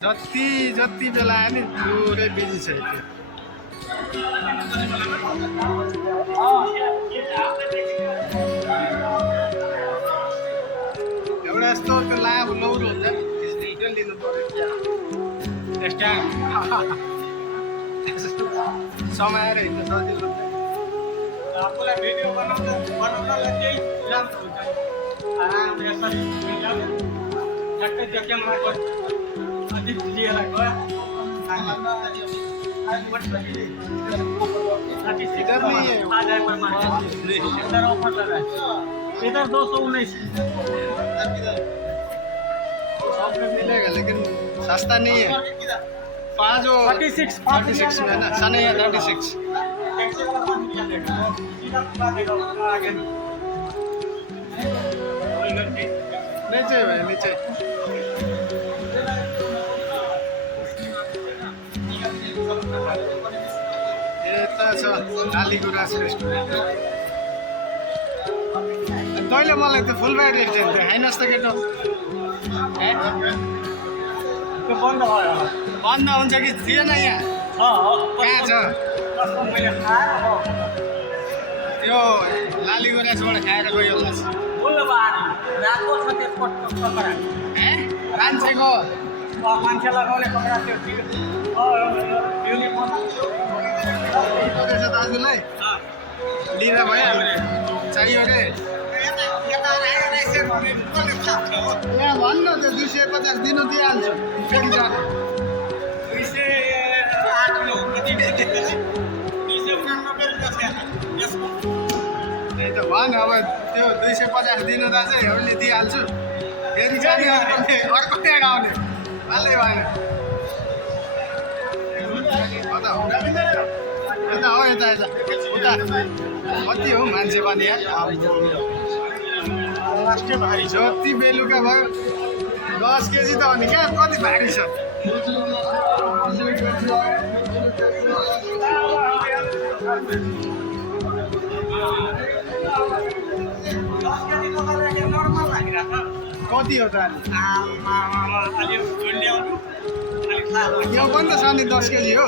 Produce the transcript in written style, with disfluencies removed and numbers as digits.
जति जति बेला आयो नि पुरै बिजी छ एउटा यस्तो त्यो लाभ लौरो हुन्छ त्यो लिनु पर्यो समय आएर हिँड्न सजिलो आफूलाई भिडियो बनाउनलाई केही राम्रो हुन्छ आरामले यसरी ठ्याक्कै त्यो क्यामेराको अधिक लिएर गयो इधर 219 मिलेगा लेकिन सस्ता नहीं है 36 में ना सने 36 नीचे भाई नीचे डालीगुराँस रेस्टुरेन्ट तैँले मलाई त फुल राइड रहेछ नि त खाइनस् त केटो त्यो बन्द भयो बन्द हुन्छ कि थिएन यहाँ कहाँ छ त्यो लालीगुराँसबाट खाएर गयो मान्छेको मान्छे लगाउने कपडा त्यो दाजुलाई लिँदा भयो चाहियो रे यहाँ भन्न त्यो 250 दिनु दिइहाल्छु फेरि जानु 289 त्यही त भन अब त्यो 250 दिनु त चाहिँ हामीले दिइहाल्छु फेरि जाने अर्को त्यहाँ आउने भालै भएन यता हो यता यता उता कति हो मान्छे पनि जति बेलुका भयो 10 केजी त हो नि क्या कति भारी छ कति हो त यो पनि त छ नि 10 केजी हो